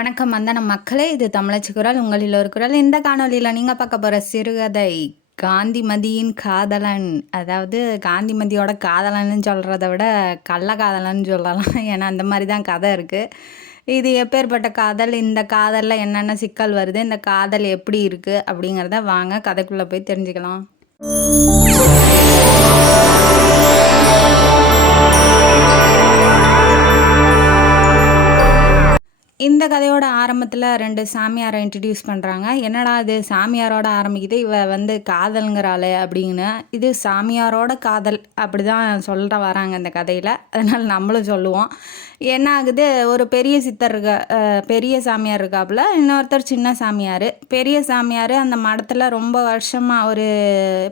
வணக்கம் வந்தனம் மக்களே, இது தமிழச்சி குரல். உங்களில் ஒரு குரல். இந்த காணொலியில் நீங்கள் பார்க்க போகிற சிறுகதை காந்திமதியின் காதலன். அதாவது காந்திமதியோட காதலன்னு சொல்கிறத விட கள்ள காதலன்னு சொல்லலாம். ஏன்னா அந்த மாதிரி தான் கதை இருக்குது. இது எப்பேற்பட்ட காதல், இந்த காதலில் என்னென்ன சிக்கல் வருது, இந்த காதல் எப்படி இருக்குது அப்படிங்கிறத வாங்க கதைக்குள்ளே போய் தெரிஞ்சுக்கலாம். இந்த கதையோட ஆரம்பத்தில் 2 சாமியாரை இன்ட்ரடியூஸ் பண்ணுறாங்க. என்னடா இது சாமியாரோட ஆரம்பிக்குது, இவ வந்து காதலுங்கிறாளே அப்படின்னு. இது சாமியாரோட காதல் அப்படி தான் சொல்கிற வராங்க இந்த கதையில். அதனால் நம்மளும் சொல்லுவோம். என்ன ஆகுது, ஒரு பெரிய சித்தர் பெரிய சாமியார் இருக்காப்புல, இன்னொருத்தர் சின்ன சாமியார். பெரிய சாமியார் அந்த மடத்தில் ரொம்ப வருஷமாக, ஒரு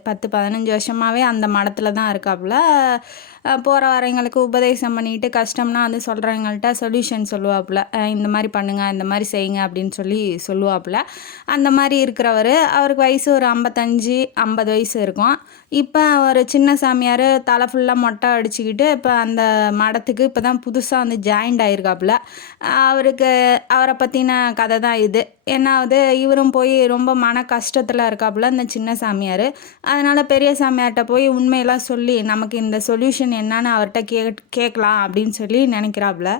10-15 வருஷமாகவே அந்த மடத்தில் தான் இருக்காப்புல. போகிற வரவங்களுக்கு உபதேசம் பண்ணிட்டு கஷ்டம்னா வந்து சொல்கிறவங்கள்ட்ட சொல்யூஷன் சொல்லுவாப்புல. இந்த மாதிரி பண்ணுங்கள், இந்த மாதிரி செய்யுங்க அப்படின்னு சொல்லி சொல்லுவாப்புல. அந்த மாதிரி இருக்கிறவர், அவருக்கு வயசு ஒரு 55-50 வயசு இருக்கும். இப்போ ஒரு சின்ன சாமியார் தலை ஃபுல்லாக மொட்டை அடிச்சுக்கிட்டு இப்போ அந்த மடத்துக்கு இப்போ தான் புதுசாக வந்து ஜாயின்ட் ஆகிருக்காப்புல. அவரை பற்றின கதை தான் இது. என்னாவது, இவரும் போய் ரொம்ப மன கஷ்டத்தில் இருக்காப்புல இந்த சின்ன சாமியார். அதனால் பெரிய சாமியார்கிட்ட போய் உண்மையெல்லாம் சொல்லி நமக்கு இந்த சொல்யூஷன் என்னன்னு அவர்கிட்ட கேட்கலாம் அப்படின்னு சொல்லி நினைக்கிறாப்புல.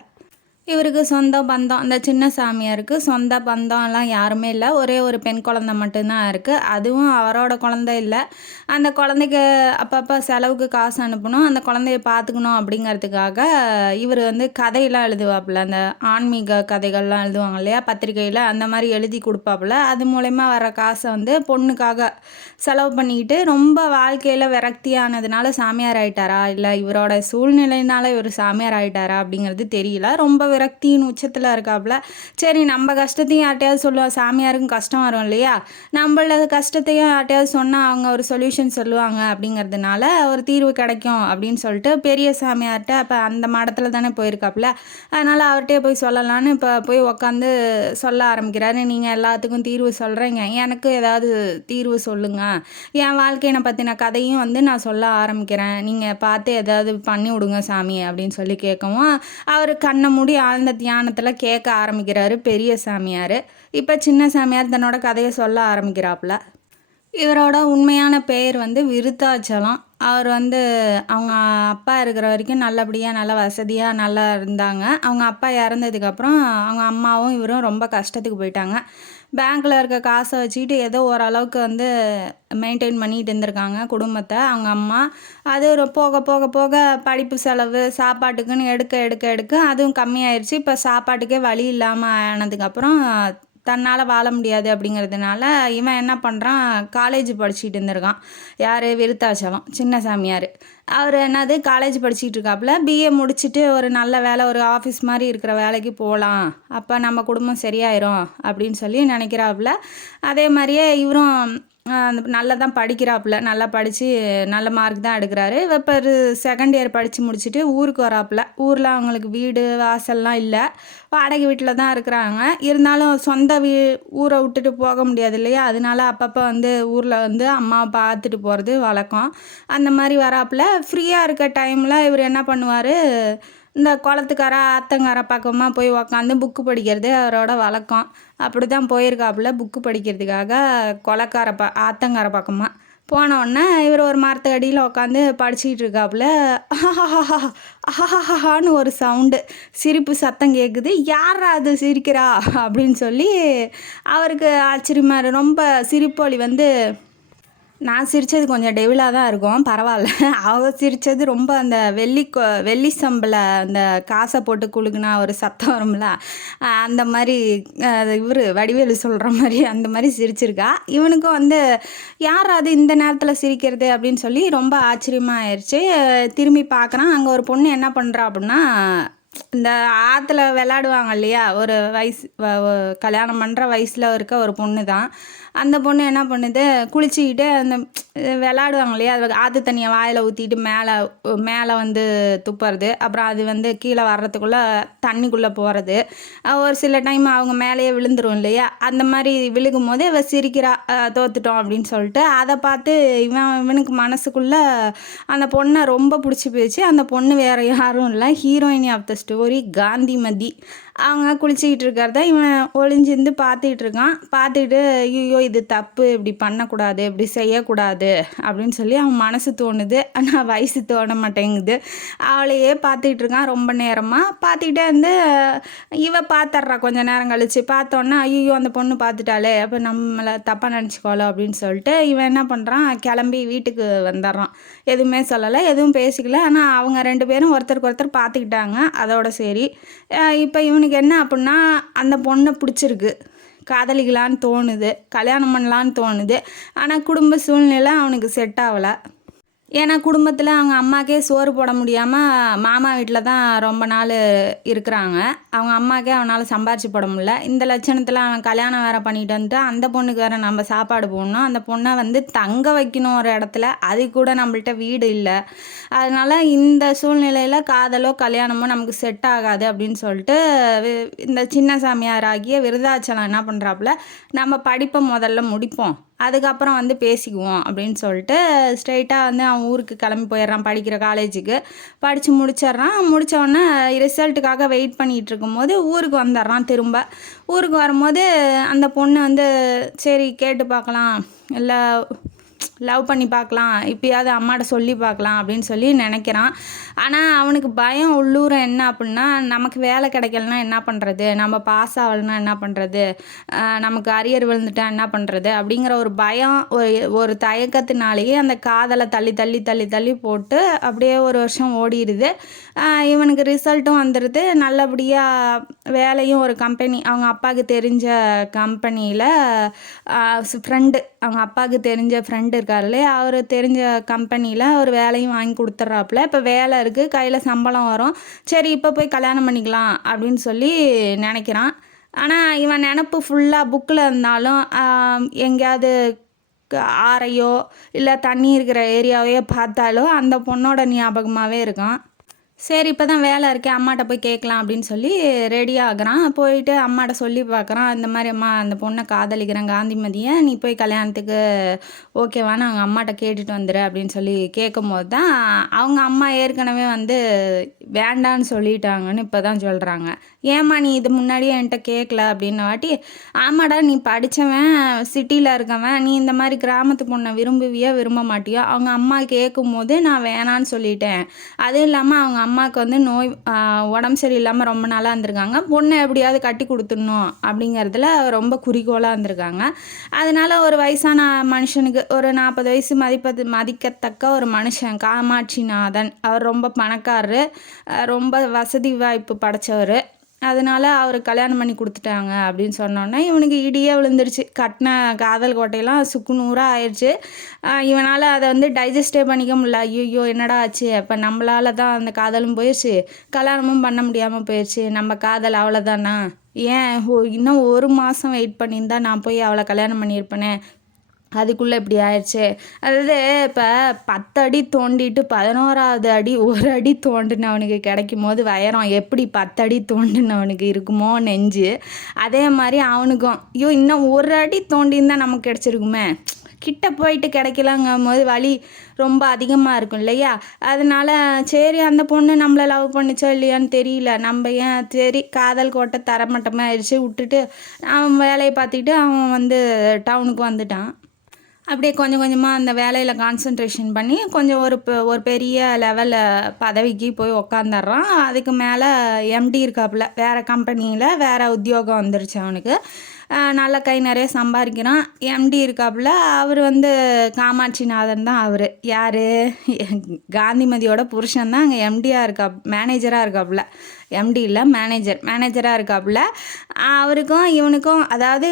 இவருக்கு சொந்த பந்தம், அந்த சின்ன சாமியாருக்கு சொந்த பந்தம்லாம் யாருமே இல்லை. ஒரே ஒரு பெண் குழந்தை மட்டும்தான் இருக்குது. அதுவும் அவரோட குழந்தை இல்லை. அந்த குழந்தைக்கு அப்பப்போ செலவுக்கு காசு அனுப்பணும், அந்த குழந்தைய பார்த்துக்கணும் அப்படிங்கிறதுக்காக இவர் வந்து கதையெல்லாம் எழுதுவாப்புல. அந்த ஆன்மீக கதைகள்லாம் எழுதுவாங்க இல்லையா பத்திரிகையில், அந்த மாதிரி எழுதி கொடுப்பாப்புல. அது மூலயமா வர காசை வந்து பொண்ணுக்காக செலவு பண்ணிக்கிட்டு ரொம்ப வாழ்க்கையில் விரக்தியானதுனால சாமியார் ஆகிட்டாரா, இல்லை இவரோட சூழ்நிலையினால இவர் சாமியார் ஆகிட்டாரா அப்படிங்கிறது தெரியல. ரொம்ப விரக்தியின் உச்சத்தில் இருக்காப்புல. சரி, நம்ம கஷ்டத்தையும் யார்ட்டையாவது சொல்லுவோம், சாமியாருக்கும் கஷ்டம் வரும் இல்லையா, நம்மள கஷ்டத்தையும் யார்ட்டையாவது சொன்னால் அவங்க ஒரு சொல்யூஷன் சொல்லுவாங்க அப்படிங்கிறதுனால ஒரு தீர்வு கிடைக்கும் அப்படின்னு சொல்லிட்டு பெரிய சாமியார்கிட்ட அப்போ அந்த மடத்தில் தானே போயிருக்காப்புல. அதனால் அவர்கிட்டே போய் சொல்லலான்னு இப்போ போய் உக்காந்து சொல்ல ஆரம்பிக்கிறாரு. நீங்கள் எல்லாத்துக்கும் தீர்வு சொல்கிறீங்க, எனக்கு ஏதாவது தீர்வு சொல்லுங்கள், என் வாழ்க்கையை பற்றின கதையும் வந்து நான் சொல்ல ஆரம்பிக்கிறேன், நீங்கள் பார்த்து ஏதாவது பண்ணி விடுங்க சாமி அப்படின்னு சொல்லி கேட்கவும் அவர் கண்ணை மூடி ஆழ்ந்த தியானத்தில் கேட்க ஆரம்பிக்கிறாரு பெரிய சாமியார். இப்போ சின்ன சாமியார் தன்னோட கதையை சொல்ல ஆரம்பிக்கிறாப்புல. இவரோட உண்மையான பெயர் வந்து விருத்தாச்சலம். அவர் வந்து அவங்க அப்பா இருக்கிற வரைக்கும் நல்லபடியாக நல்ல வசதியாக நல்லா இருந்தாங்க. அவங்க அப்பா இறந்ததுக்கப்புறம் அவங்க அம்மாவும் இவரும் ரொம்ப கஷ்டத்துக்கு போயிட்டாங்க. பேங்க்கில் இருக்க காசை வச்சுக்கிட்டு ஏதோ ஓரளவுக்கு வந்து மெயின்டைன் பண்ணிகிட்டு இருந்திருக்காங்க குடும்பத்தை அவங்க அம்மா. அது ஒரு போக போக போக படிப்பு செலவு சாப்பாட்டுக்குன்னு எடுக்க அதுவும் கம்மியாயிருச்சு. இப்போ சாப்பாட்டுக்கே வழி இல்லாமல் ஆனதுக்கப்புறம் தன்னால் வாழ முடியாது அப்படிங்கிறதுனால இவன் என்ன பண்ணுறான், காலேஜ் படிச்சுட்டு இருந்திருக்கான். யார், விருத்தாச்சலம் சின்ன சாமியார். அவர் என்னது காலேஜ் படிச்சுட்டு இருக்காப்புல. பிஏ முடிச்சுட்டு ஒரு நல்ல வேலை, ஒரு ஆஃபீஸ் மாதிரி இருக்கிற வேலைக்கு போகலாம், அப்போ நம்ம குடும்பம் சரியாயிரும் அப்படின்னு சொல்லி நினைக்கிறாப்புல. அதே மாதிரியே இவரும் நல்லா தான் படிக்கிறாப்புல. நல்லா படித்து நல்ல மார்க் தான் எடுக்கிறாரு. இப்போ செகண்ட் இயர் படித்து முடிச்சுட்டு ஊருக்கு வராப்புல. ஊரில் அவங்களுக்கு வீடு வாசல்லாம் இல்லை, வாடகை வீட்டில் தான் இருக்கிறாங்க. இருந்தாலும் சொந்த ஊரை விட்டுட்டு போக முடியாது இல்லையா, அதனால அப்பப்போ வந்து ஊரில் வந்து அம்மாவை பார்த்துட்டு போகிறது வழக்கம். அந்த மாதிரி வராப்புல. ஃப்ரீயாக இருக்க டைமில் இவர் என்ன பண்ணுவார், இந்த குளத்துக்கார ஆத்தங்கார பக்கமாக போய் உக்காந்து புக்கு படிக்கிறது அவரோட வழக்கம். அப்படி தான் போயிருக்காப்புல புக்கு படிக்கிறதுக்காக கொலக்கார ஆத்தங்கார பக்கமாக. போனவுடனே இவர் ஒரு மரத்து அடியில் உட்காந்து படிச்சுக்கிட்டு இருக்காப்புல. ஆஹாஹான்னு ஒரு சவுண்டு, சிரிப்பு சத்தம் கேட்குது. யாரா அது சிரிக்கிறா அப்படின்னு சொல்லி அவருக்கு ஆச்சரியமாக. ரொம்ப சிரிப்பொலி வந்து, நான் சிரித்தது கொஞ்சம் டெவிலாக தான் இருக்கும், பரவாயில்ல. அவ சிரித்தது ரொம்ப அந்த வெள்ளி சம்பில் அந்த காசை போட்டு குலுக்குனா ஒரு சத்தம் வரும்ல, அந்த மாதிரி இவர் வடிவேலு சொல்கிற மாதிரி அந்த மாதிரி சிரிச்சிருக்கா. இவனுக்கும் வந்து யார் அது இந்த நேரத்தில் சிரிக்கிறது அப்படின்னு சொல்லி ரொம்ப ஆச்சரியமாக ஆயிடுச்சு. திரும்பி பார்க்குறான். அங்கே ஒரு பொண்ணு என்ன பண்ணுறா அப்படின்னா, இந்த ஆற்றுல விளையாடுவாங்க இல்லையா, ஒரு வயசு கல்யாணம் பண்ணுற வயசில் இருக்க ஒரு பொண்ணு தான். அந்த பொண்ணு என்ன பண்ணுது, குளிச்சுக்கிட்டு அந்த விளையாடுவாங்க இல்லையா, அது ஆற்று தண்ணியை வாயில் ஊற்றிட்டு மேலே வந்து துப்புறது, அப்புறம் அது வந்து கீழே வர்றதுக்குள்ளே தண்ணிக்குள்ளே போகிறது. ஒரு சில டைம் அவங்க மேலேயே விழுந்துரும் இல்லையா, அந்த மாதிரி விழுகும் போது இவ சிரிக்கிறா, தோத்துட்டோம் அப்படின்னு சொல்லிட்டு. அதை பார்த்து இவனுக்கு மனசுக்குள்ளே அந்த பொண்ணை ரொம்ப பிடிச்சி போயிடுச்சு. அந்த பொண்ணு வேறு யாரும் இல்லை, ஹீரோயினி ஆஃப் த ஸ்டோரி காந்திமதி. அவங்க குளிச்சிக்கிட்டு இருக்கிறத இவன் ஒளிஞ்சிருந்து பார்த்துக்கிட்டு இருக்கான். பார்த்துக்கிட்டு ஐயோ இது தப்பு, இப்படி பண்ணக்கூடாது, இப்படி செய்யக்கூடாது அப்படின்னு சொல்லி அவன் மனசு தோணுது. ஆனால் வயசு தோண மாட்டேங்குது. அவளையே பார்த்துக்கிட்டு இருக்கான் ரொம்ப நேரமாக. பார்த்துக்கிட்டே வந்து இவ பார்த்துட்றா. கொஞ்சம் நேரம் கழிச்சு பார்த்தோன்னா ஐயோ அந்த பொண்ணு பார்த்துட்டாளே, அப்போ நம்மளை தப்பாக நினச்சிக்கோளோ அப்படின்னு சொல்லிட்டு இவன் என்ன பண்ணுறான், கிளம்பி வீட்டுக்கு வந்துடுறான். எதுவுமே சொல்லலை, எதுவும் பேசிக்கல. ஆனால் அவங்க 2 பேரும் ஒருத்தருக்கு ஒருத்தர் பார்த்துக்கிட்டாங்க. அதோட சரி. இப்போ இவனுக்கு என்ன அப்படின்னா, அந்த பொண்ணை பிடிச்சிருக்கு, காதலிக்கலான்னு தோணுது, கல்யாணம் பண்ணலான்னு தோணுது. ஆனால் குடும்ப சூழ்நிலை அவனுக்கு செட் ஆகலை. ஏன்னா குடும்பத்தில் அவங்க அம்மாக்கே சோறு போட முடியாமல் மாமா வீட்டில் தான் ரொம்ப நாள் இருக்கிறாங்க. அவங்க அம்மாக்கே அவனால் சம்பாரிச்சு போட முடியல. இந்த லட்சணத்தில் அவன் கல்யாணம் வேறு பண்ணிட்டு வந்துட்டு அந்த பொண்ணுக்கு வேறு நம்ம சாப்பாடு போடணும், அந்த பொண்ணை வந்து தங்க வைக்கணும் ஒரு இடத்துல, அது கூட நம்மள்ட்ட வீடு இல்லை. அதனால் இந்த சூழ்நிலையில் காதலோ கல்யாணமோ நமக்கு செட் ஆகாது அப்படின்னு சொல்லிட்டு இந்த சின்ன சாமியார் ஆகிய விருதாச்சலம் என்ன பண்ணுறாப்புல, நம்ம படிப்பை முதல்ல முடிப்போம், அதுக்கப்புறம் வந்து பேசிக்குவோம் அப்படின்னு சொல்லிட்டு ஸ்ட்ரைட்டாக வந்து அவன் ஊருக்கு கிளம்பி போயிடுறான், படிக்கிற காலேஜுக்கு. படித்து முடித்தோடனே ரிசல்ட்டுக்காக வெயிட் பண்ணிகிட்டு இருக்கும்போது ஊருக்கு வந்துடுறான். திரும்ப ஊருக்கு வரும்போது அந்த பொண்ணு வந்து சரி கேட்டு பார்க்கலாம், இல்லை லவ் பண்ணி பார்க்கலாம், இப்போயாவது அம்மாட்ட சொல்லி பார்க்கலாம் அப்படின்னு சொல்லி நினைக்கிறான். ஆனால் அவனுக்கு பயம் உள்ளூர என்ன அப்படின்னா, நமக்கு வேலை கிடைக்கலனா என்ன பண்ணுறது, நம்ம பாஸ் ஆகலைன்னா என்ன பண்ணுறது, நமக்கு அரியர் விழுந்துட்டா என்ன பண்ணுறது அப்படிங்கிற ஒரு பயம், ஒரு தயக்கத்தினாலேயே அந்த காதலை தள்ளி தள்ளி தள்ளி தள்ளி போட்டு அப்படியே ஒரு வருஷம் ஓடிடுது. இவனுக்கு ரிசல்ட்டும் வந்துடுது. நல்லபடியாக வேலையும் ஒரு கம்பெனி, அவங்க அப்பாவுக்கு தெரிஞ்ச கம்பெனியில் ஃப்ரெண்டு, அவங்க அப்பாவுக்கு தெரிஞ்ச ஃப்ரெண்டு இருக்காருல்ல, அவர் தெரிஞ்ச கம்பெனியில் ஒரு வேலையும் வாங்கி கொடுத்துட்றாப்புல. இப்போ வேலை இருக்குது, கையில் சம்பளம் வரும். சரி இப்போ போய் கல்யாணம் பண்ணிக்கலாம் அப்படின்னு சொல்லி நினைக்கிறான். ஆனால் இவன் நினப்பு ஃபுல்லாக புக்கில் இருந்தாலும் எங்கேயாவது ஆறையோ இல்லை தண்ணி இருக்கிற ஏரியாவையோ பார்த்தாலோ அந்த பொண்ணோட ஞாபகமாகவே இருக்கான். சரி இப்போ தான் வேலை இருக்கே, அம்மாட்ட போய் கேட்கலாம் அப்படின்னு சொல்லி ரெடி ஆகுறான். போயிட்டு அம்மாட்ட சொல்லி பார்க்குறான், இந்த மாதிரி அம்மா அந்த பொண்ணை காதலிக்கிறேன் காந்திமதியை, நீ போய் கல்யாணத்துக்கு ஓகேவான்னு அவங்க அம்மாட்ட கேட்டுட்டு வந்துடு அப்படின்னு சொல்லி கேட்கும்போது தான் அவங்க அம்மா ஏற்கனவே வந்து வேண்டான்னு சொல்லிட்டாங்கன்னு இப்போ தான் சொல்கிறாங்க. ஏம்மா நீ இது முன்னாடியே என்கிட்ட கேட்கல அப்படின்னு வாட்டி, ஆமாடா நீ படித்தவன், சிட்டியில் இருக்கவன், நீ இந்த மாதிரி கிராமத்து பொண்ணை விரும்புவியோ விரும்ப மாட்டியோ, அவங்க அம்மா கேட்கும்போது நான் வேணான்னு சொல்லிட்டேன். அதுவும் இல்லாமல் அவங்க அம்மாவுக்கு வந்து நோய், உடம்பு சரியில்லாமல் ரொம்ப நாளாக இருந்திருக்காங்க, பொண்ணை எப்படியாவது கட்டி கொடுத்துடணும் அப்படிங்கிறதுல ரொம்ப குறிக்கோளாக இருந்திருக்காங்க. அதனால் ஒரு வயசான மனுஷனுக்கு, ஒரு 40 வயசு மதிக்கத்தக்க ஒரு மனுஷன் காமாட்சிநாதன், அவர் ரொம்ப பணக்காரரு, ரொம்ப வசதி வாய்ப்பு படைச்சவர். அதனால அவர் கல்யாணம் பண்ணி கொடுத்துட்டாங்க அப்படின்னு சொன்னோன்னே இவனுக்கு இடியே விழுந்துருச்சு. கட்டின காதல் கோட்டையெல்லாம் சுக்கு நூறாக ஆயிடுச்சு. இவனால் அதை வந்து டைஜஸ்டே பண்ணிக்க முடியல. ஐயோ என்னடா ஆச்சு, அப்போ நம்மளால தான் அந்த காதலும் போயிடுச்சு, கல்யாணமும் பண்ண முடியாமல் போயிடுச்சு, நம்ம காதல் அவ்வளோதானா, ஏன் இன்னும் 1 மாதம் வெயிட் பண்ணியிருந்தா நான் போய் அவளை கல்யாணம் பண்ணியிருப்பேனே, அதுக்குள்ளே இப்படி ஆயிடுச்சு. அதாவது இப்போ 10 அடி தோண்டிட்டு 11ஆவது அடி 1 அடி தோண்டினவனுக்கு கிடைக்கும் போது வைரம் எப்படி 10 அடி தோண்டினவனுக்கு இருக்குமோ நெஞ்சு, அதே மாதிரி அவனுக்கும் ஐயோ இன்னும் 1 அடி தோண்டின்னு நமக்கு கிடச்சிருக்குமே, கிட்ட போயிட்டு கிடைக்கலங்கும் போது வலி ரொம்ப அதிகமாக இருக்கும் இல்லையா. அதனால சரி அந்த பொண்ணு நம்மளை லவ் பண்ணிச்சோ இல்லையான்னு தெரியல, நம்ம ஏன் சரி காதல் கோட்டை தரமட்டமாக ஆயிடுச்சு விட்டுட்டு அவன் வேலையை பார்த்துக்கிட்டு அவன் வந்து டவுனுக்கு வந்துட்டான். அப்படியே கொஞ்சம் கொஞ்சமாக அந்த வேலையில் கான்சன்ட்ரேஷன் பண்ணி கொஞ்சம் ஒரு பெரிய லெவலில் பதவிக்கு போய் உக்காந்துட்றான். அதுக்கு மேலே எம்டி இருக்காப்புல, வேறு கம்பெனியில் வேறு உத்தியோகம் வந்துருச்சு அவனுக்கு. நல்ல கை நிறைய சம்பாதிக்கிறான். எம்டி இருக்காப்புல, அவர் வந்து காமாட்சிநாதன் தான். அவர் யார், காந்திமதியோட புருஷன் தான் அங்கே எம்டியாக மேனேஜராக இருக்காப்புல. எம்டி இல்லை மேனேஜராக இருக்காப்புல. அவருக்கும் இவனுக்கும், அதாவது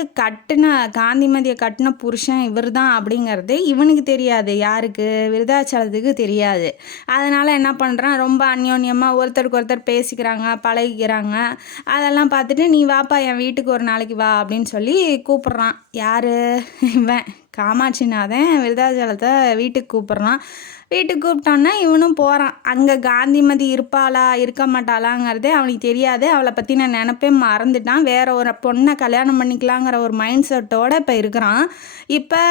காந்திமதியை கட்டின புருஷன் இவர் தான் அப்படிங்கிறது இவனுக்கு தெரியாது, யாருக்கு, விருதாச்சலத்துக்கு தெரியாது. அதனால் என்ன பண்ணுறான், ரொம்ப அந்யோன்யமாக ஒருத்தருக்கு ஒருத்தர் பேசிக்கிறாங்க, பழகிக்கிறாங்க. அதெல்லாம் பார்த்துட்டு நீ வாப்பா என் வீட்டுக்கு ஒரு நாளைக்கு வா அப்படின்னு சொல்லி கூப்பிட்றான். யார், இவன் காமாட்சிநாதன் விருதாச்சலத்தை வீட்டுக்கு கூப்பிட்றான். வீட்டுக்கு கூப்பிட்டான்னா இவனும் போகிறான். அங்கே காந்திமதி இருப்பாளா இருக்க மாட்டாளாங்கிறதே அவனுக்கு தெரியாது. அவளை பற்றின நினப்பே மறந்துட்டான். வேற ஒரு பொண்ணை கல்யாணம் பண்ணிக்கலாங்கிற ஒரு மைண்ட் செட்டோடு இப்போ இருக்கிறான். இப்போ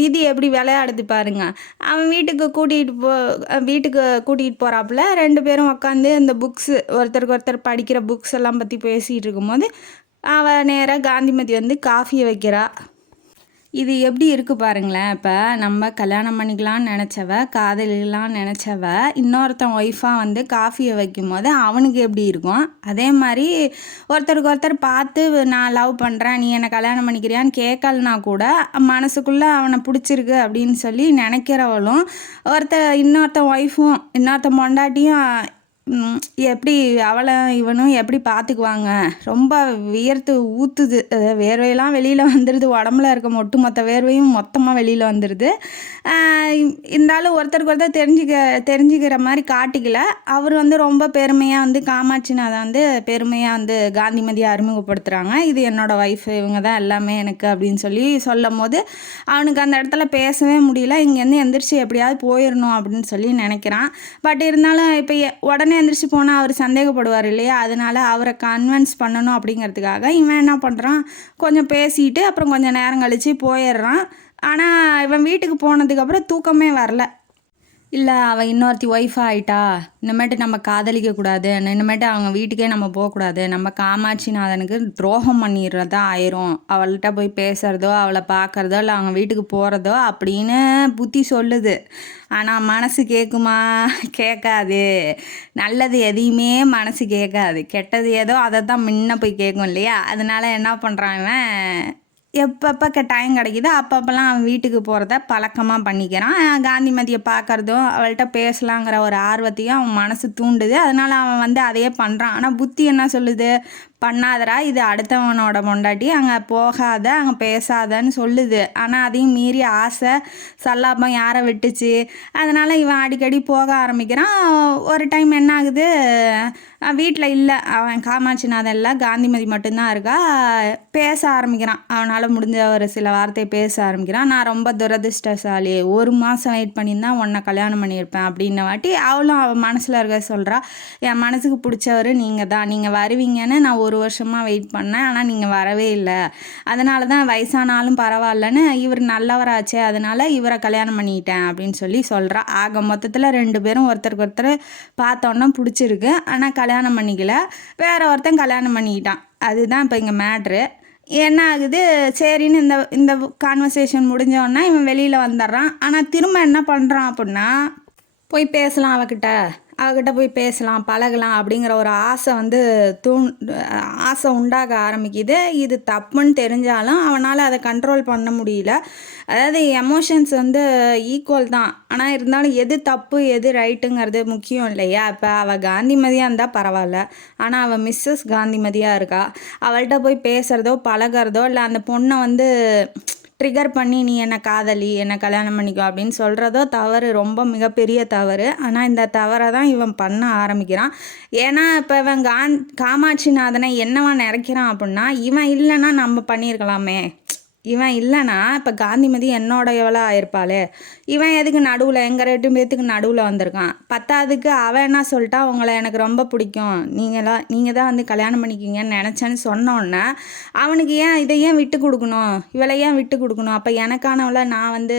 விதி எப்படி விளையாடுது பாருங்க. அவன் வீட்டுக்கு கூட்டிகிட்டு போகிறாப்புல 2 பேரும் உட்காந்து இந்த புக்ஸு ஒருத்தருக்கு ஒருத்தர் படிக்கிற புக்ஸ் எல்லாம் பற்றி பேசிகிட்டு இருக்கும்போது அவள் நேராக காந்திமதி வந்து காஃபியை வைக்கிறா. இது எப்படி இருக்குது பாருங்களேன். இப்போ நம்ம கல்யாணம் பண்ணிக்கலான்னு நினச்சவ, காதலிக்கலான்னு நினச்சவ இன்னொருத்தன் ஒய்ஃபாக வந்து காஃபியை வைக்கும் போது அவனுக்கு எப்படி இருக்கும், அதே மாதிரி ஒருத்தருக்கு ஒருத்தர் பார்த்து நான் லவ் பண்ணுறேன் நீ என்னை கல்யாணம் பண்ணிக்கிறியான்னு கேட்கலனா கூட மனசுக்குள்ளே அவனை பிடிச்சிருக்கு அப்படின்னு சொல்லி நினைக்கிறவளும் இன்னொருத்தன் ஒய்ஃபும் இன்னொருத்தன் பொண்டாட்டியும் எப்படி அவளை இவனும் எப்படி பார்த்துக்குவாங்க. ரொம்ப வியர்த்து ஊற்றுது. வேர்வையெல்லாம் வெளியில் வந்துடுது. உடம்புல இருக்க மொத்த வேர்வையும் மொத்தமாக வெளியில் வந்துடுது. இருந்தாலும் ஒருத்தருக்கு ஒருத்தர் தெரிஞ்சுக்கிற மாதிரி காட்டிக்கல. அவர் வந்து ரொம்ப பெருமையாக வந்து காமாட்சிநாதன் வந்து பெருமையாக வந்து காந்திமதியை அறிமுகப்படுத்துகிறாங்க. இது என்னோடய ஒய்ஃபு, இவங்க தான் எல்லாமே எனக்கு அப்படின்னு சொல்லும் போது அவனுக்கு அந்த இடத்துல பேசவே முடியல. இங்கேருந்து எந்திரிச்சு எப்படியாவது போயிடணும் அப்படின்னு சொல்லி நினைக்கிறான். பட் இருந்தாலும் இப்போ உடனே எந்திரிச்சு போனால் அவர் சந்தேகப்படுவார் இல்லையா, அதனால அவரை கன்வின்ஸ் பண்ணணும் அப்படிங்கிறதுக்காக இவன் என்ன பண்ணுறான், கொஞ்சம் பேசிட்டு அப்புறம் கொஞ்சம் நேரம் கழித்து போயிடுறான். ஆனால் இவன் வீட்டுக்கு போனதுக்கப்புறம் தூக்கமே வரல. இல்லை அவள் இன்னொருத்தி ஒய்ஃபாக ஆகிட்டா, இனிமேட்டு நம்ம காதலிக்கக்கூடாது, இனிமேட்டு அவங்க வீட்டுக்கே நம்ம போகக்கூடாது, நம்ம காமாட்சிநாதனுக்கு துரோகம் பண்ணிடுறதா ஆயிரும், அவள்கிட்ட போய் பேசுகிறதோ அவளை பார்க்குறதோ இல்லை அவங்க வீட்டுக்கு போகிறதோ அப்படின்னு புத்தி சொல்லுது. ஆனால் மனசு கேட்குமா? கேட்காது. நல்லது எதையுமே மனசு கேட்காது, கெட்டது ஏதோ அதை தான் முன்ன போய் கேட்கும் இல்லையா. அதனால என்ன பண்ணுறான் இவன், எப்பப்போ டைம் கிடைக்குதோ அப்பப்போலாம் அவன் வீட்டுக்கு போகிறத பழக்கமாக பண்ணிக்கிறான். காந்திமதியை பார்க்குறதும் அவள்கிட்ட பேசலாங்கிற ஒரு ஆர்வத்தையும் அவன் மனசு தூண்டுது. அதனால் அவன் வந்து அதையே பண்ணுறான். ஆனால் புத்தி என்ன சொல்லுது, பண்ணாதரா, இது அடுத்தவனோட பொண்டாட்டி, அங்கே போகாத அங்கே பேசாதன்னு சொல்லுது. ஆனால் அதையும் மீறி ஆசை சல்லாபம் யாரை விட்டுச்சு. அதனால் இவன் அடிக்கடி போக ஆரம்பிக்கிறான். ஒரு டைம் என்ன ஆகுது, வீட்டில் இல்லை, அவன் காமாட்சிநாதன் இல்லை, காந்திமதி மட்டும்தான் இருக்கா. பேச ஆரம்பிக்கிறான். அவனால் முடிஞ்ச ஒரு சில வார்த்தையை பேச ஆரம்பிக்கிறான். நான் ரொம்ப துரதிர்ஷ்டசாலி, 1 மாதம் வெயிட் பண்ணியிருந்தா உன்னை கல்யாணம் பண்ணியிருப்பேன் அப்படின்ன வாட்டி அவளும் அவன் மனசில் இருக்க சொல்கிறா, என் மனசுக்கு பிடிச்சவர் நீங்கள் தான், நீங்கள் வருவீங்கன்னு நான் 1 வருஷமாக வெயிட் பண்ணேன், ஆனால் நீங்கள் வரவே இல்லை, அதனால தான் வயசானாலும் பரவாயில்லன்னு இவர் நல்லவராச்சே அதனால் இவரை கல்யாணம் பண்ணிக்கிட்டேன் அப்படின்னு சொல்லி சொல்கிறா. ஆக மொத்தத்தில் 2 பேரும் ஒருத்தருக்கு ஒருத்தர் பார்த்தோன்னா பிடிச்சிருக்கு. ஆனால் கல்யாணம் பண்ணிக்கல, வேற ஒருத்தன் கல்யாணம் பண்ணிக்கிட்டான். அதுதான் இப்போ இங்கே மேட்ரு. என்ன ஆகுது, சரின்னு இந்த கான்வர்சேஷன் முடிஞ்சோன்னா இவன் வெளியில் வந்துடுறான். ஆனால் திரும்ப என்ன பண்ணுறான் அப்படின்னா, போய் பேசலாம் அவகிட்ட போய் பேசலாம் பழகலாம் அப்படிங்கிற ஒரு ஆசை வந்து ஆசை உண்டாக ஆரம்பிக்குது. இது தப்புன்னு தெரிஞ்சாலும் அவனால் அதை கண்ட்ரோல் பண்ண முடியல. அதாவது எமோஷன்ஸ் வந்து ஈக்குவல் தான், ஆனால் இருந்தாலும் எது தப்பு எது ரைட்டுங்கிறது முக்கியம் இல்லையா. இப்போ அவள் காந்திமதியாக இருந்தால் பரவாயில்ல, ஆனால் அவள் மிஸ்ஸஸ் காந்திமதியாக இருக்கா. அவள்கிட்ட போய் பேசுகிறதோ பழகிறதோ இல்லை அந்த பொண்ணை வந்து ட்ரிகர் பண்ணி நீ என்னை காதலி என்னை கல்யாணம் பண்ணிக்கோ அப்படின்னு சொல்கிறதோ தவறு, ரொம்ப மிகப்பெரிய தவறு. ஆனால் இந்த தவறை தான் இவன் பண்ண ஆரம்பிக்கிறான். ஏன்னா இப்போ இவன் காமாட்சிநாதனை என்னவா நினைக்கிறான் அப்படின்னா, இவன் இல்லைன்னா நம்ம பண்ணியிருக்கலாமே, இவன் இல்லைன்னா இப்போ காந்திமதி என்னோட எவ்வளோ ஆயிருப்பாளே, இவன் எதுக்கு நடுவில் எங்கள் 2 பேர்த்துக்கு நடுவில் வந்திருக்கான். பத்தாவதுக்கு அவன் என்ன சொல்லிட்டா, உங்களை எனக்கு ரொம்ப பிடிக்கும், நீங்கள் தான் வந்து கல்யாணம் பண்ணிக்கிங்கன்னு நினச்சேன்னு சொன்னோன்னே அவனுக்கு இதை ஏன் விட்டு கொடுக்கணும், இவளை ஏன் விட்டு கொடுக்கணும், அப்போ எனக்கானவளை நான் வந்து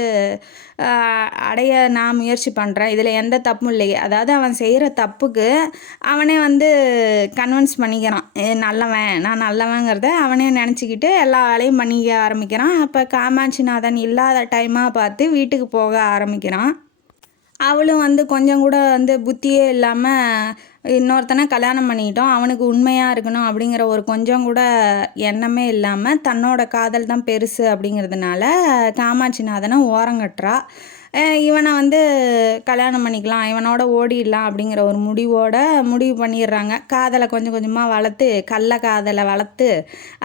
அடைய நான் முயற்சி பண்ணுறேன், இதில் எந்த தப்பும் இல்லையே. அதாவது அவன் செய்கிற தப்புக்கு அவனே வந்து கன்வின்ஸ் பண்ணிக்கிறான், நான் நல்லவங்கிறத அவனே நினச்சிக்கிட்டு எல்லா வேலையும் பண்ணிக்க ஆரம்பிக்கிறான். அப்போ காமாட்சிநாதன் இல்லாத டைமாக பார்த்து வீட்டுக்கு போக ஆரம்பிக்கிறான். அவளும் வந்து கொஞ்சம் கூட வந்து புத்தியே இல்லாமல் இன்னொருத்தனை கல்யாணம் பண்ணிக்கிட்டோம், அவனுக்கு உண்மையாக இருக்கணும் அப்படிங்கிற ஒரு கொஞ்சம் கூட எண்ணமே இல்லாமல் தன்னோட காதல் தான் பெருசு அப்படிங்கிறதுனால காமாட்சிநாதனை ஓரங்கட்டுறா. இவனை வந்து கல்யாணம் பண்ணிக்கலாம், இவனோட ஓடிடலாம் அப்படிங்கிற ஒரு முடிவு பண்ணிடுறாங்க. காதலை கொஞ்சம் கொஞ்சமாக வளர்த்து காதலை வளர்த்து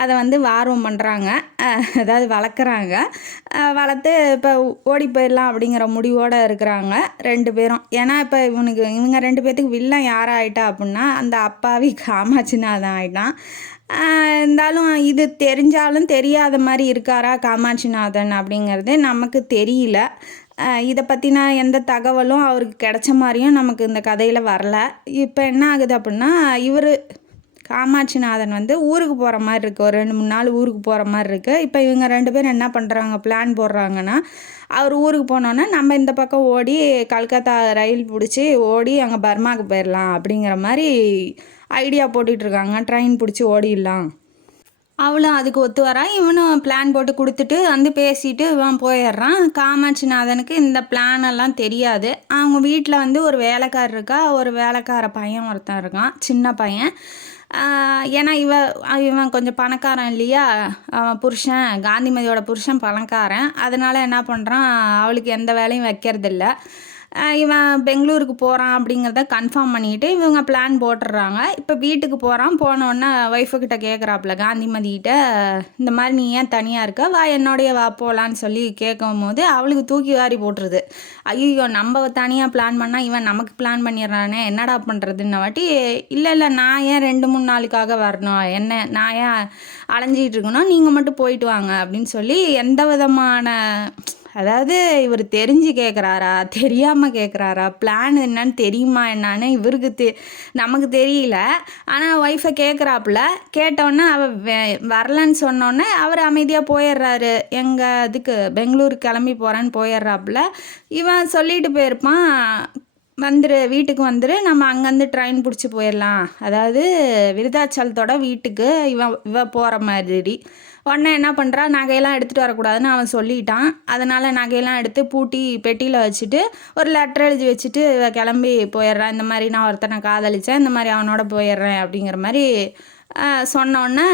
அதை வந்து வார்வம் பண்ணுறாங்க, அதாவது வளர்க்குறாங்க. வளர்த்து இப்போ ஓடி போயிடலாம் அப்படிங்கிற முடிவோடு இருக்கிறாங்க 2 பேரும். ஏன்னா இப்போ இவங்க 2 பேர்த்துக்கு வில்லன் யாராக ஆகிட்டா அப்படின்னா அந்த அப்பாவி காமாட்சிநாதன் ஆகிட்டான். இருந்தாலும் இது தெரிஞ்சாலும் தெரியாத மாதிரி இருக்காரா காமாட்சிநாதன் அப்படிங்கிறது நமக்கு தெரியல. இதை பற்றின எந்த தகவலும் அவருக்கு கிடைச்ச மாதிரியும் நமக்கு இந்த கதையில் வரல. இப்போ என்ன ஆகுது அப்படின்னா, இவர் காமாட்சிநாதன் வந்து ஊருக்கு போகிற மாதிரி இருக்குது. ஒரு 2-3 நாள் ஊருக்கு போகிற மாதிரி இருக்குது. இப்போ இவங்க 2 பேரும் என்ன பண்ணுறாங்க, பிளான் போடுறாங்கன்னா, அவர் ஊருக்கு போனோன்னா நம்ம இந்த பக்கம் ஓடி கல்கத்தா ரயில் பிடிச்சி ஓடி அங்கே பர்மாவுக்கு போயிடலாம் அப்படிங்கிற மாதிரி ஐடியா போட்டுட்ருக்காங்க. ட்ரெயின் பிடிச்சி ஓடிடலாம். அவளும் அதுக்கு ஒத்து வரா. இவனும் பிளான் போட்டு கொடுத்துட்டு வந்து பேசிட்டு இவன் போயிடுறான். காமாட்சிநாதனுக்கு இந்த பிளான் எல்லாம் தெரியாது. அவங்க வீட்டில் வந்து ஒரு வேலைக்காரர் இருக்கா, ஒரு வேலைக்கார பையன் ஒருத்தன் இருக்கான், சின்ன பையன். ஏன்னா இவன் கொஞ்சம் பணக்காரன் இல்லையா, அவன் புருஷன் காந்திமதியோட புருஷன் பணக்காரன். அதனால் என்ன பண்ணுறான், அவளுக்கு எந்த வேலையும் வைக்கிறதில்ல. இவன் பெங்களூருக்கு போகிறான் அப்படிங்கிறத கன்ஃபார்ம் பண்ணிக்கிட்டு இவங்க பிளான் போட்டுடுறாங்க. இப்போ வீட்டுக்கு போகிறான். போனோடனே ஒய்ஃபுக்கிட்ட கேட்குறாப்புல, காந்திமதிக்கிட்ட, இந்த மாதிரி நீ ஏன் தனியாக இருக்க, வா என்னோடைய வா போகலான்னு சொல்லி கேட்கும் போது அவளுக்கு தூக்கி வாரி போட்டுருது. ஐயோ, நம்ம தனியாக பிளான் பண்ணால் இவன் நமக்கு பிளான் பண்ணிடுறானே, என்னடா பண்ணுறதுன்ன வாட்டி, இல்லை நான் ஏன் 2-3 நாளுக்காக வரணும், நான் ஏன் அலைஞ்சிக்கிட்டு இருக்கணும், நீங்கள் மட்டும் போயிட்டு வாங்க அப்படின்னு சொல்லி எந்த விதமான, அதாவது இவர் தெரிஞ்சு கேட்குறாரா தெரியாமல் கேட்குறாரா, பிளான் என்னன்னு தெரியுமா என்னான்னு இவருக்கு நமக்கு தெரியல. ஆனால் ஒய்ஃபை கேட்குறாப்புல. கேட்டோன்னே அவள் வரலன்னு சொன்னோன்னே அவர் அமைதியாக போயிடுறாரு. எங்கள் இதுக்கு பெங்களூருக்கு கிளம்பி போகிறேன்னு போயிடுறாப்புல. இவன் சொல்லிட்டு போயிருப்பான், வீட்டுக்கு வந்துரு, நம்ம அங்கேருந்து ட்ரெயின் பிடிச்சி போயிடலாம், அதாவது விருதாச்சலத்தோட வீட்டுக்கு இவ போகிற மாதிரி. உடனே என்ன பண்ணுறா, நகையெல்லாம் எடுத்துகிட்டு வரக்கூடாதுன்னு அவன் சொல்லிட்டான். அதனால் நகையெல்லாம் எடுத்து பூட்டி பெட்டியில் வச்சுட்டு ஒரு லெட்டர் எழுதி வச்சுட்டு கிளம்பி போயிடுறான். இந்த மாதிரி நான் ஒருத்தனை காதலித்தேன், இந்த மாதிரி அவனோட போயிடுறேன் அப்படிங்கிற மாதிரி சொன்னோடனே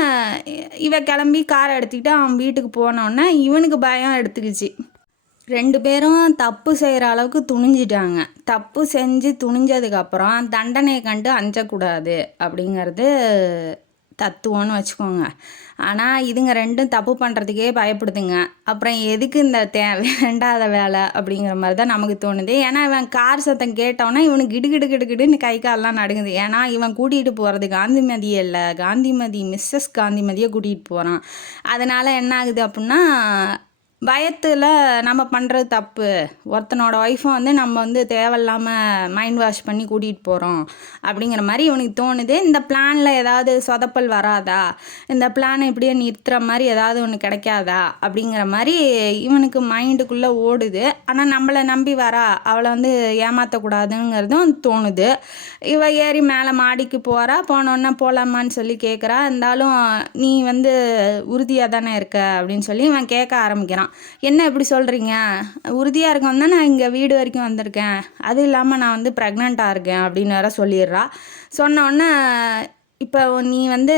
கிளம்பி காரை எடுத்துக்கிட்டு அவன் வீட்டுக்கு போனோடனே இவனுக்கு பயம் எடுத்துக்கிச்சு. 2 பேரும் தப்பு செய்கிற அளவுக்கு துணிஞ்சிட்டாங்க. தப்பு செஞ்சு துணிஞ்சதுக்கப்புறம் தண்டனையை கண்டு அஞ்சக்கூடாது அப்படிங்கிறது தத்துவம்னு வச்சுக்கோங்க. ஆனால் இதுங்க 2ம் தப்பு பண்ணுறதுக்கே பயப்படுதுங்க. அப்புறம் எதுக்கு இந்த வேண்டாத வேலை அப்படிங்கிற மாதிரி தான் நமக்கு தோணுது. ஏன்னா இவன் கார் சத்தம் கேட்டோன்னா இவனுக்கு கிடுகிடுன்னு கை காலெலாம் நடுங்குது. ஏன்னா இவன் கூட்டிகிட்டு போகிறது காந்திமதியே இல்லை, காந்திமதி மிஸ்ஸஸ் காந்திமதியை கூட்டிகிட்டு போகிறான். அதனால் என்ன ஆகுது அப்படின்னா, பயத்தில் நம்ம பண்ணுறது தப்பு, ஒருத்தனோட ஒய்ஃபை வந்து நம்ம வந்து தேவையில்லாமல் மைண்ட் வாஷ் பண்ணி கூட்டிகிட்டு போகிறோம் அப்படிங்கிற மாதிரி இவனுக்கு தோணுது. இந்த பிளானில் ஏதாவது சொதப்பல் வராதா, இந்த பிளானை இப்படியே நிறுத்துகிற மாதிரி ஏதாவது ஒன்று கிடைக்காதா அப்படிங்கிற மாதிரி இவனுக்கு மைண்டுக்குள்ளே ஓடுது. ஆனால் நம்மளை நம்பி வரா, அவளை வந்து ஏமாற்றக்கூடாதுங்கிறதும் தோணுது. ஏறி மேலே மாடிக்கு போகிறா. போனோன்னே போகலாமான்னு சொல்லி கேட்குறா. இருந்தாலும் நீ வந்து உறுதியாக தானே இருக்க அப்படின்னு சொல்லி இவன் கேட்க ஆரம்பிக்கிறான். என்ன இப்படி சொல்கிறீங்க, உறுதியாக இருக்கவன் தான் நான் இங்கே வீடு வரைக்கும் வந்திருக்கேன், அது இல்லாமல் நான் வந்து ப்ரெக்னெண்ட்டாக இருக்கேன் அப்படின்னு வேற சொல்லிடுறா. சொன்னோடனே இப்போ நீ வந்து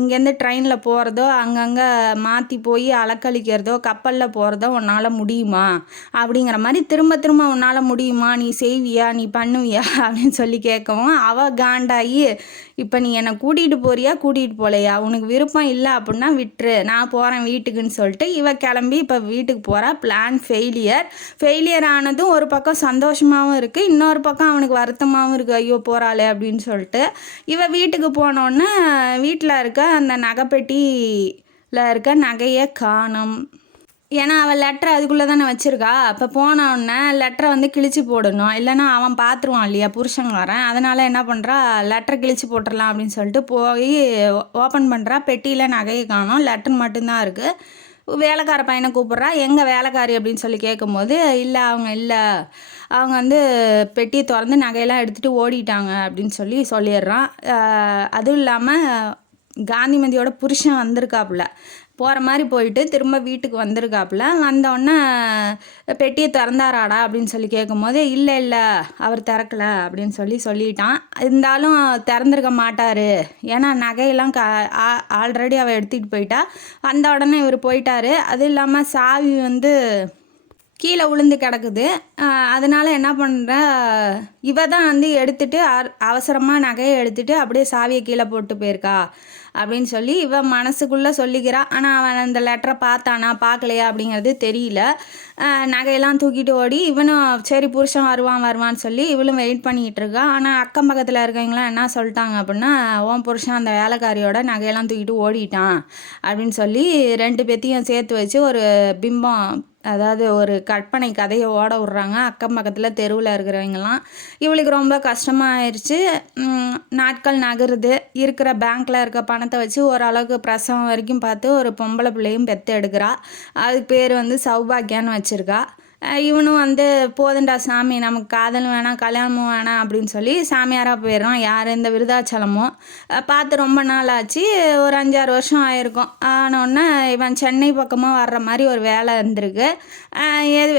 இங்கேருந்து ட்ரெயினில் போகிறதோ அங்கங்கே மாற்றி போய் அலக்கழிக்கிறதோ கப்பலில் போகிறதோ உன்னால் முடியுமா அப்படிங்கிற மாதிரி திரும்ப உன்னால் முடியுமா, நீ செய்வியா, நீ பண்ணுவியா அப்படின்னு சொல்லி கேட்கவும் அவள் காண்டாகி, இப்போ நீ என்னை கூட்டிகிட்டு போறியா கூட்டிகிட்டு போகலையா, உனக்கு விருப்பம் இல்லை அப்படின்னா விட்டுரு, நான் போகிறேன் வீட்டுக்குன்னு சொல்லிட்டு கிளம்பி இப்போ வீட்டுக்கு போகிறா. பிளான் ஃபெயிலியர் ஆனதும் ஒரு பக்கம் சந்தோஷமாகவும் இருக்குது, இன்னொரு பக்கம் அவனுக்கு வருத்தமாகவும் இருக்குது, ஐயோ போகிறாளே அப்படின்னு சொல்லிட்டு. வீட்டுக்கு போனோன்னே வீட்டில் இருக்க அந்த நகைப்பெட்டியில் இருக்க நகையை காணும். ஏன்னா அவள் லெட்டரை அதுக்குள்ளே தானே வச்சுருக்கா. அப்போ போனோடனே லெட்டரை வந்து கிழிச்சு போடணும், இல்லைன்னா அவன் பார்த்துருவான் இல்லையா புருஷங்காரன். அதனால் என்ன பண்ணுறா, லெட்டரை கிழிச்சு போட்டுடலாம் அப்படின்னு சொல்லிட்டு போய் ஓப்பன் பண்ணுறா. பெட்டியில் நகையை காணும், லெட்டர் மட்டும்தான் இருக்குது. வேலைக்கார பையனை கூப்பிட்றா, எங்கே வேலைக்காரி அப்படின்னு சொல்லி கேட்கும்போது, அவங்க வந்து பெட்டியை திறந்து நகையெல்லாம் எடுத்துகிட்டு ஓடிட்டாங்க அப்படின்னு சொல்லிடுறான். அதுவும் இல்லாமல் காந்திமதியோட புருஷன் வந்திருக்காப்புல, போகிற மாதிரி போயிட்டு திரும்ப வீட்டுக்கு வந்திருக்காப்புல. வந்தோடனே பெட்டியை திறந்தாராடா அப்படின்னு சொல்லி கேட்கும்போது, இல்லை அவர் திறக்கலை அப்படின்னு சொல்லிட்டான். இருந்தாலும் திறந்துருக்க மாட்டார், ஏன்னா நகையெல்லாம் ஆல்ரெடி அவள் எடுத்துகிட்டு போயிட்டா. வந்த உடனே இவர் போயிட்டார். அது இல்லாமல் சாவி வந்து கீழே விழுந்து கிடக்குது. அதனால் என்ன பண்ணுற, இவ தான் வந்து எடுத்துகிட்டு அவசரமாக நகையை எடுத்துகிட்டு அப்படியே சாவியை கீழே போட்டு போயிருக்கா அப்படின்னு சொல்லி இவன் மனசுக்குள்ளே சொல்லிக்கிறா. ஆனால் அவன் அந்த லெட்டரை பார்த்தானா பார்க்கலையா அப்படிங்கிறது தெரியல. நகையெல்லாம் தூக்கிட்டு ஓடி இவனும் சரி புருஷன் வருவான்னு சொல்லி இவளும் வெயிட் பண்ணிக்கிட்டு இருக்கா. ஆனால் அக்கம் பக்கத்தில் இருக்கவங்களாம் என்ன சொல்லிட்டாங்க அப்படின்னா, உன் புருஷன் அந்த வேலைக்காரியோட நகையெல்லாம் தூக்கிட்டு ஓடிட்டான் அப்படின்னு சொல்லி 2 பேத்தையும் சேர்த்து வச்சு ஒரு பிம்பம், அதாவது ஒரு கற்பனை கதையை ஓட விட்றாங்க அக்கம் பக்கத்தில் தெருவில் இருக்கிறவங்கலாம். இவளுக்கு ரொம்ப கஷ்டமாக ஆயிடுச்சு. நாட்கள் நகருது. இருக்கிற பேங்க்கில் இருக்க பணத்தை வச்சு ஓரளவுக்கு பிரசவம் வரைக்கும் பார்த்து ஒரு பொம்பளை பிள்ளையும் பெற்று எடுக்கிறா. அதுக்கு பேர் வந்து சௌபாக்கியான்னு வச்சுருக்கா. இவனும் வந்து போதுண்டா சாமி, நமக்கு காதலும் வேணாம் கல்யாணமும் வேணாம் அப்படின்னு சொல்லி சாமியாராக போயிடுறான். யார் இந்த விருதாச்சலமும் பார்த்து ரொம்ப நாள் ஆச்சு. ஒரு 5-6 வருஷம் ஆயிருக்கும். ஆனோடனே இவன் சென்னை பக்கமாக வர்ற மாதிரி ஒரு வேலை இருந்திருக்கு.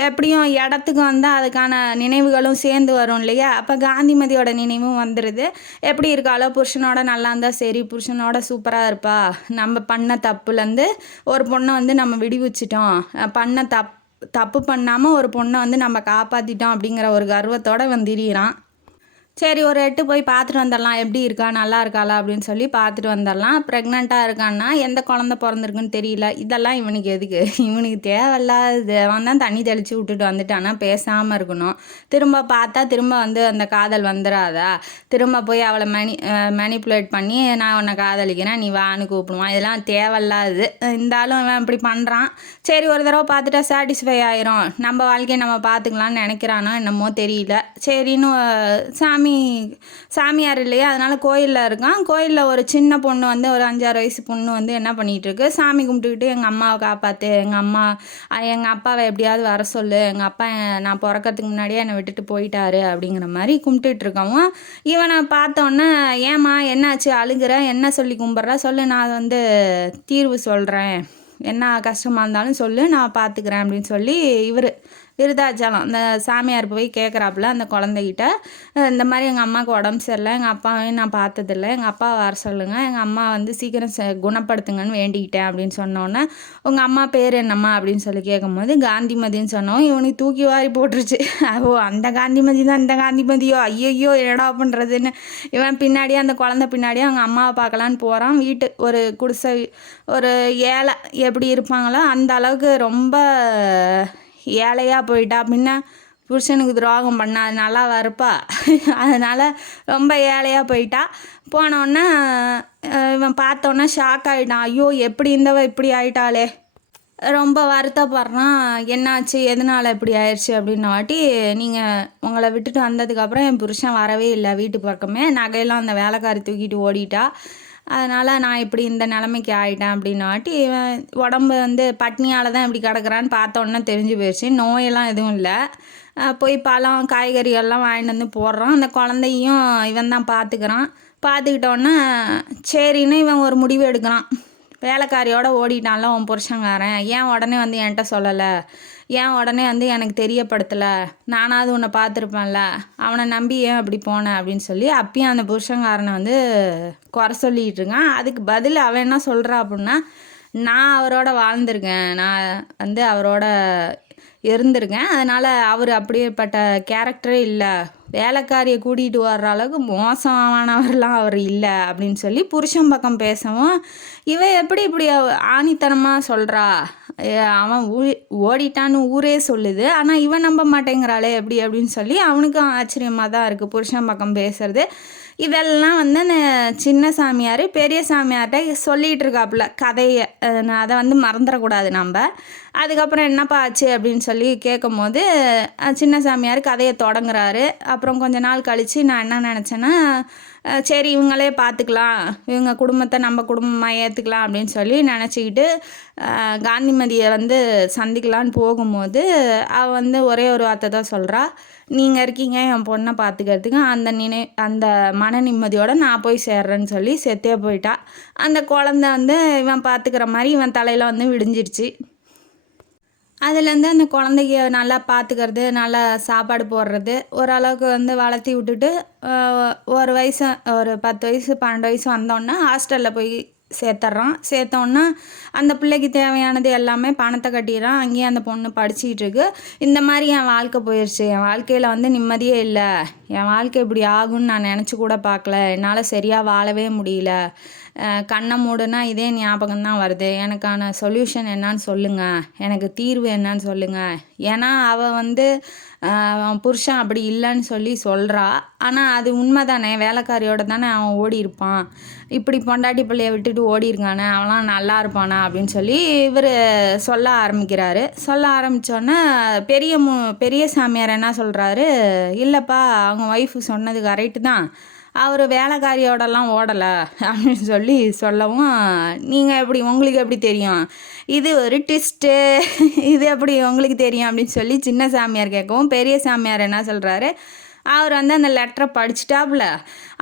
எப்படியும் இடத்துக்கு வந்தால் அதுக்கான நினைவுகளும் சேர்ந்து வரும் இல்லையா. அப்போ காந்திமதியோட நினைவும் வந்துடுது. எப்படி இருக்காளோ, புருஷனோட நல்லா இருந்தால் சரி, புருஷனோட சூப்பராக இருப்பா, நம்ம பண்ண தப்புலேருந்து ஒரு பொண்ணை வந்து நம்ம விடுவிச்சிட்டோம், பண்ண தப்பு பண்ணாமல் ஒரு பொண்ணை வந்து நம்ம காப்பாற்றிட்டோம் அப்படிங்கிற ஒரு கர்வத்தோடு திரியிறான். சரி ஒரு எட்டு போய் பார்த்துட்டு வந்துடலாம், எப்படி இருக்கா நல்லா இருக்காளா அப்படின்னு சொல்லி பார்த்துட்டு வந்துடலாம். ப்ரெக்னெண்ட்டாக இருக்கான்னா எந்த குழந்த பிறந்திருக்குன்னு தெரியல. இதெல்லாம் இவனுக்கு எதுக்கு, இவனுக்கு தேவையில்லாது. அவன் தான் தண்ணி தெளித்து விட்டுட்டு வந்துட்டானா பேசாமல் இருக்கணும். திரும்ப பார்த்தா திரும்ப வந்து அந்த காதல் வந்துடாதா, திரும்ப போய் அவளை மேனிப்புலேட் பண்ணி நான் உன்னை காதலிக்கிறேன் நீ வான்னு கூப்பிடுவான். இதெல்லாம் தேவையில்லாது. இந்த ஆளும் இவன் இப்படி பண்ணுறான். சரி ஒரு தடவை பார்த்துட்டா சாட்டிஸ்ஃபை ஆயிரும், நம்ம வாழ்க்கையை நம்ம பார்த்துக்கலான்னு நினைக்கிறானோ என்னமோ தெரியல. சரின்னு சாமியார் இல்லையா, அதனால் கோயிலில் இருக்கான். கோயிலில் ஒரு சின்ன பொண்ணு வந்து ஒரு 5-6 வயசு பொண்ணு வந்து என்ன பண்ணிகிட்ருக்கு, சாமி கும்பிட்டுக்கிட்டு எங்கள் அம்மாவை காப்பாற்று, எங்கள் அப்பாவை எப்படியாவது வர சொல்லு, எங்கள் அப்பா நான் பிறக்கிறதுக்கு முன்னாடியே என்னை விட்டுட்டு போயிட்டாரு அப்படிங்கிற மாதிரி கும்பிட்டுட்டு இருக்கவும், இவனை பார்த்தோன்னே ஏம்மா என்னாச்சு அழுகிற, என்ன சொல்லி கும்பிட்ற சொல்லு, நான் வந்து தீர்வு சொல்கிறேன், என்ன கஷ்டமாக இருந்தாலும் சொல்லு நான் பார்த்துக்கிறேன் அப்படின்னு சொல்லி விருதாச்சலம் அந்த சாமியார் போய் கேட்குறாப்புல அந்த குழந்தைகிட்ட. இந்த மாதிரி எங்கள் அம்மாவுக்கு உடம்பு சரியில்லை, எங்கள் அப்பாவையும் நான் பார்த்ததில்ல, எங்கள் அப்பாவை வர சொல்லுங்கள், எங்கள் அம்மா வந்து சீக்கிரம் குணப்படுத்துங்கன்னு வேண்டிக்கிட்டேன் அப்படின்னு சொன்னோன்னே, உங்கள் அம்மா பேர் என்னம்மா அப்படின்னு சொல்லி கேட்கும்போது காந்திமதின்னு சொன்னோம். இவனுக்கு தூக்கி வாரி போட்டுருச்சு. ஓ அந்த காந்திமதி தான் இந்த காந்திமதியோ, ஐயோ என்னடா பண்ணுறதுன்னு இவன் பின்னாடியே அந்த குழந்தை பின்னாடியே அவங்க அம்மாவை பார்க்கலான்னு போகிறான். ஒரு குடிசை ஒரு ஏழை எப்படி இருப்பாங்களோ அந்த அளவுக்கு ரொம்ப ஏழையாக போயிட்டா. முன்ன புருஷனுக்கு துரோகம் பண்ணா அது நல்லா இருப்பா, அதனால் ரொம்ப ஏழையாக போயிட்டா. போனோடனே இவன் பார்த்தோன்னே ஷாக் ஆகிட்டான். ஐயோ எப்படி இருந்தவ இப்படி ஆயிட்டாளே, ரொம்ப வருத்தப்படுறான். என்னாச்சு எதனால் இப்படி ஆயிடுச்சு அப்படின்ன வாட்டி, நீங்கள் உங்களை விட்டுட்டு வந்ததுக்கப்புறம் என் புருஷன் வரவே இல்லை வீட்டு பக்கமே, நகையெல்லாம் அந்த வேலைக்காரி தூக்கிட்டு ஓடிட்டா, அதனால் நான் இப்படி இந்த நிலைமைக்கு ஆகிட்டேன் அப்படின்னாட்டி உடம்பு வந்து பட்னியால் தான் இப்படி கிடக்குறான்னு பார்த்தோன்னே தெரிஞ்சு போயிடுச்சு. நோயெல்லாம் எதுவும் இல்லை. போய் பழம் காய்கறிகள்லாம் வாங்கிட்டு வந்து போடுறான். அந்த குழந்தையும் இவன் தான் பார்த்துக்கிறான். பார்த்துக்கிட்டோன்னே சரின்னு இவன் ஒரு முடிவு எடுக்கிறான். வேலைக்காரியோட ஓடிட்டான்ல உன் புருஷங்காரன், ஏன் உடனே வந்து என்கிட்ட சொல்லலை, ஏன் உடனே வந்து எனக்கு தெரியப்படுத்தலை, நானாவது உன்னை பார்த்துருப்பேன்ல, அவனை நம்பி ஏன் அப்படி போனேன் அப்படின்னு சொல்லி அப்பயும் அந்த புருஷங்காரனை வந்து குறை சொல்லிகிட்டு இருக்கான். அதுக்கு பதில் அவன் என்ன சொல்கிறா அப்படின்னா, நான் அவரோட வாழ்ந்திருக்கேன், நான் வந்து அவரோட இருந்திருக்கேன், அதனால் அவர் அப்படியேப்பட்ட கேரக்டரே இல்லை, வேலைக்காரியை கூட்டிகிட்டு வர்ற அளவுக்கு மோசமானவர்லாம் அவர் இல்லை அப்படின்னு சொல்லி புருஷன் பக்கம் பேசவும், இவன் எப்படி இப்படி ஆணித்தனமாக சொல்கிறா, அவன் ஓடிட்டான்னு ஊரே சொல்லுது, ஆனால் இவன் நம்ப மாட்டேங்கிறாளே எப்படி அப்படின்னு சொல்லி அவனுக்கும் ஆச்சரியமாக தான் இருக்குது புருஷன் பக்கம் பேசுறது. இதெல்லாம் வந்து சின்ன சாமியார் பெரிய சாமியார்கிட்ட சொல்லிகிட்டு இருக்காப்புல கதையை, அதை வந்து மறந்துடக்கூடாது நம்ம. அதுக்கப்புறம் என்னப்பா ஆச்சு அப்படின்னு சொல்லி கேட்கும் போது சின்ன சாமியார் கதையை தொடங்குறாரு. அப்புறம் கொஞ்ச நாள் கழித்து நான் என்ன நினச்சேன்னா, சரி இவங்களே பார்த்துக்கலாம், இவங்க குடும்பத்தை நம்ம குடும்பமாக ஏற்றுக்கலாம் அப்படின்னு சொல்லி நினச்சிக்கிட்டு காந்திமதியை வந்து சந்திக்கலான்னு போகும்போது அவள் வந்து ஒரே ஒரு வார்த்தை தான் சொல்கிறா, நீங்கள் இருக்கீங்க என் பொண்ணை பார்த்துக்கிறதுக்கு, அந்த மன நிம்மதியோடு நான் போய் சேர்றேன்னு சொல்லி செத்தே போயிட்டா. அந்த குழந்தை வந்து இவன் பார்த்துக்கிற மாதிரி இவன் தலையில் வந்து விடிஞ்சிடுச்சு. அதுலேருந்து அந்த குழந்தைக்கு நல்லா பார்த்துக்கிறது, நல்லா சாப்பாடு போடுறது, ஓரளவுக்கு வந்து வளர்த்தி விட்டுட்டு ஒரு 10 வயசு 12 வயசு வந்தோடனே ஹாஸ்டலில் போய் சேர்த்தோன்னா அந்த பிள்ளைக்கு தேவையானது எல்லாமே பணத்தை கட்டிடுறான். அங்கேயே அந்த பொண்ணு படிச்சுக்கிட்டு இருக்கு. இந்த மாதிரி என் வாழ்க்கை போயிடுச்சு, என் வாழ்க்கையில் வந்து நிம்மதியே இல்லை, என் வாழ்க்கை இப்படி ஆகும்னு நான் நினச்சி கூட பார்க்கல, என்னால் சரியாக வாழவே முடியல, கண்ணை மூடுனா இதே ஞாபகம் தான் வருது. எனக்கான சொல்யூஷன் என்னான்னு சொல்லுங்கள், எனக்கு தீர்வு என்னன்னு சொல்லுங்கள். ஏன்னா அவள் வந்து அவன் புருஷன் அப்படி இல்லைன்னு சொல்கிறா. ஆனால் அது உண்மை தானே, வேலைக்காரியோட தானே அவன் ஓடி இருப்பான். இப்படி பொண்டாட்டி பிள்ளைய விட்டுட்டு ஓடி இருக்கானே, அவன்லாம் நல்லா இருப்பானா அப்படின்னு சொல்லி இவர் சொல்ல ஆரம்பிக்கிறாரு. சொல்ல ஆரம்பித்தோன்னே பெரிய சாமியார் என்ன சொல்கிறாரு, இல்லைப்பா அவங்க ஒய்ஃபு சொன்னது கரெக்டு தான், அவர் வேலைக்காரியோடலாம் ஓடலை அப்படின்னு சொல்லவும், உங்களுக்கு எப்படி தெரியும், இது ஒரு ட்விஸ்ட்டு, இது எப்படி உங்களுக்கு தெரியும் அப்படின்னு சொல்லி சின்ன சாமியார் கேட்கவும், பெரிய சாமியார் என்ன சொல்கிறாரு, அவர் வந்து அந்த லெட்டரை படிச்சுட்டாப்புல,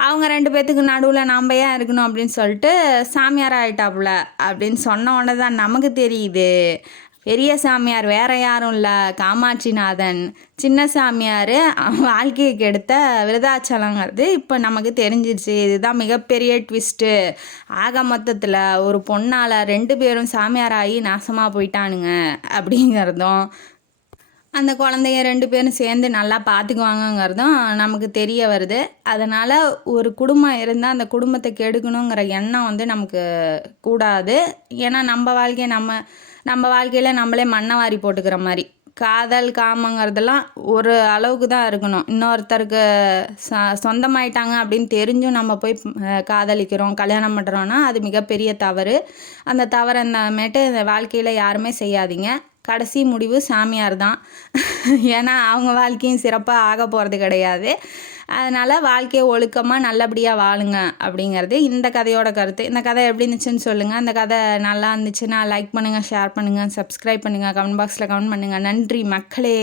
அவங்க 2 பேர்த்துக்கு நடுவில் நாம் ஏன் இருக்கணும் அப்படின்னு சொல்லிட்டு சாமியார் ஆகிட்டாப்புல அப்படின்னு சொன்ன உடனே தான் நமக்கு தெரியுது, பெரிய சாமியார் வேற யாரும் இல்லை, காமாட்சிநாதன். சின்ன சாமியார் வாழ்க்கையை கெடுத்த விருதாச்சலங்கிறது இப்போ நமக்கு தெரிஞ்சிருச்சு. இதுதான் மிகப்பெரிய ட்விஸ்ட்டு. ஆக மொத்தத்தில் ஒரு பொண்ணால் 2 பேரும் சாமியாராகி நாசமாக போயிட்டானுங்க அப்படிங்கிறதும், அந்த குழந்தைய 2 பேரும் சேர்ந்து நல்லா பார்த்துக்குவாங்கங்கிறதும் நமக்கு தெரிய வருது. அதனால் ஒரு குடும்பம் இருந்தால் அந்த குடும்பத்தை கெடுக்கணுங்கிற எண்ணம் வந்து நமக்கு கூடாது. ஏன்னா நம்ம வாழ்க்கையில் நம்மளே மண்ணை வாரி போட்டுக்கிற மாதிரி. காதல் காமங்கிறதெல்லாம் ஒரு அளவுக்கு தான் இருக்கணும். இன்னொருத்தருக்கு சொந்தமாயிட்டாங்க அப்படின்னு தெரிஞ்சும் நம்ம போய் காதலிக்கிறோம், கல்யாணம் பண்ணுறோன்னா அது மிகப்பெரிய தவறு. அந்த தவறை இந்த வாழ்க்கையில் யாருமே செய்யாதீங்க. கடைசி முடிவு சாமியார் தான். ஏன்னா அவங்க வாழ்க்கையும் சிறப்பாக ஆக போகிறது கிடையாது. அதனால் வாழ்க்கையை ஒழுக்கமாக நல்லபடியாக வாழுங்க அப்படிங்கிறது இந்த கதையோட கருத்து. இந்த கதை எப்படி இருந்துச்சுன்னு சொல்லுங்கள். இந்த கதை நல்லா இருந்துச்சுன்னா லைக் பண்ணுங்கள், ஷேர் பண்ணுங்கள், சப்ஸ்கிரைப் பண்ணுங்கள், கமெண்ட் பாக்ஸில் கமெண்ட் பண்ணுங்கள். நன்றி மக்களே.